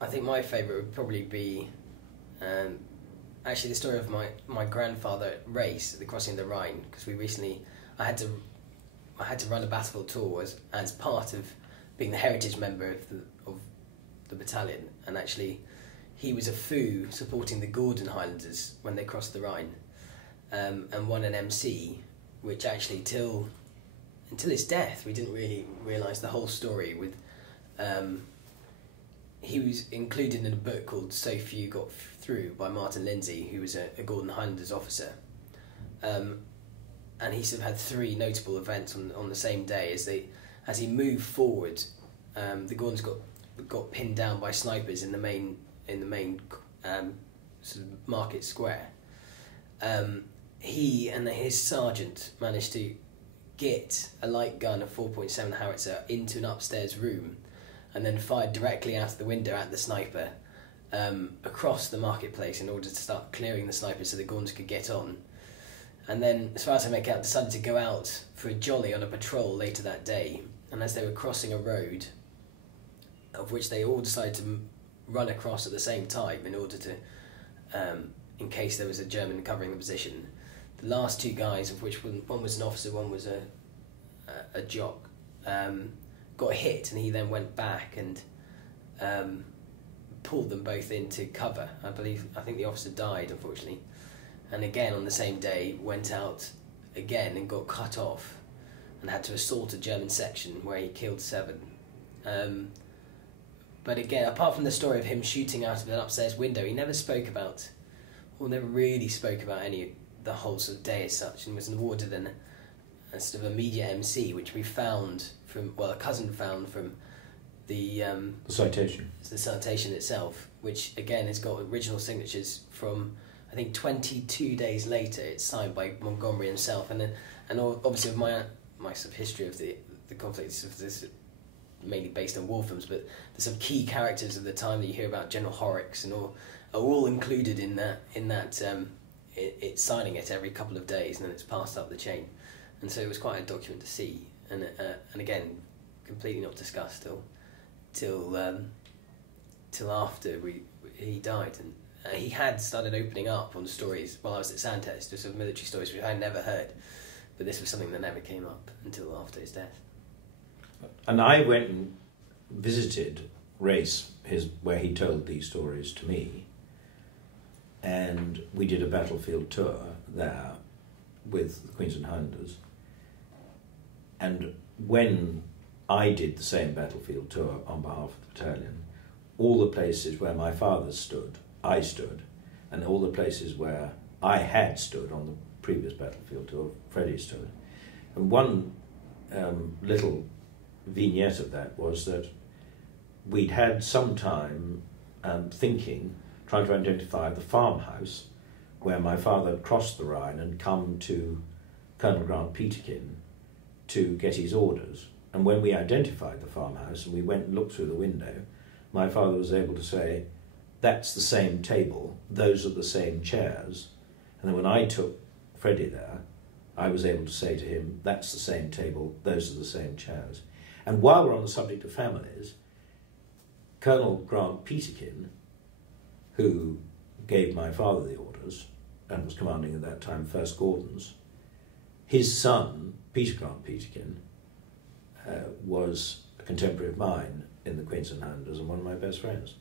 I think my favourite would probably be actually the story of my grandfather at Race at the crossing of the Rhine, because I had to run a battlefield tour as part of being the heritage member of the battalion, and actually he was a fou supporting the Gordon Highlanders when they crossed the Rhine, and won an MC, which actually until his death we didn't really realise the whole story with. He was included in a book called So Few Got Through by Martin Lindsay, who was a Gordon Highlanders officer. And he sort of had three notable events on the same day. As he moved forward, the Gordons got pinned down by snipers in the main sort of market square. He and his sergeant managed to get a light gun, a 4.7 howitzer, into an upstairs room, and then fired directly out of the window at the sniper across the marketplace in order to start clearing the snipers so the Gordons could get on. And then, as far as I make out, decided to go out for a jolly on a patrol later that day. And as they were crossing a road, of which they all decided to run across at the same time in order to, in case there was a German covering the position, the last two guys, of which one was an officer, one was a jock, got hit, and he then went back and pulled them both into cover. I think the officer died, unfortunately, and again on the same day went out again and got cut off and had to assault a German section where he killed 7. But again, apart from the story of him shooting out of an upstairs window, he never really spoke about the whole sort of day as such, and was awarded a sort of a media MC, which we found a cousin found from the citation. The citation itself, which again has got original signatures from, I think, 22 days later. It's signed by Montgomery himself, and obviously with my sort of history of the conflict, sort of this mainly based on war films, but the sort of key characters of the time that you hear about, General Horrocks and all, are all included in that. It's signing it every couple of days, and then it's passed up the chain, and so it was quite a document to see, and again, completely not discussed till after he died, and he had started opening up on stories while I was at Sandhurst, just sort of military stories which I had never heard, but this was something that never came up until after his death. And I went and visited Race, where he told these stories to me, and we did a battlefield tour there with the Queensland Highlanders. And when I did the same battlefield tour on behalf of the battalion, all the places where my father stood, I stood, and all the places where I had stood on the previous battlefield tour, Freddie stood. And one little vignette of that was that we'd had some time trying to identify the farmhouse where my father had crossed the Rhine and come to Colonel Grant Peterkin to get his orders. And when we identified the farmhouse and we went and looked through the window, my father was able to say, "That's the same table, those are the same chairs." And then when I took Freddie there, I was able to say to him, "That's the same table, those are the same chairs." And while we're on the subject of families, Colonel Grant Peterkin, who gave my father the orders and was commanding at that time 1st Gordons, his son, Peter Grant Peterkin, was a contemporary of mine in the Queensland Highlanders and one of my best friends.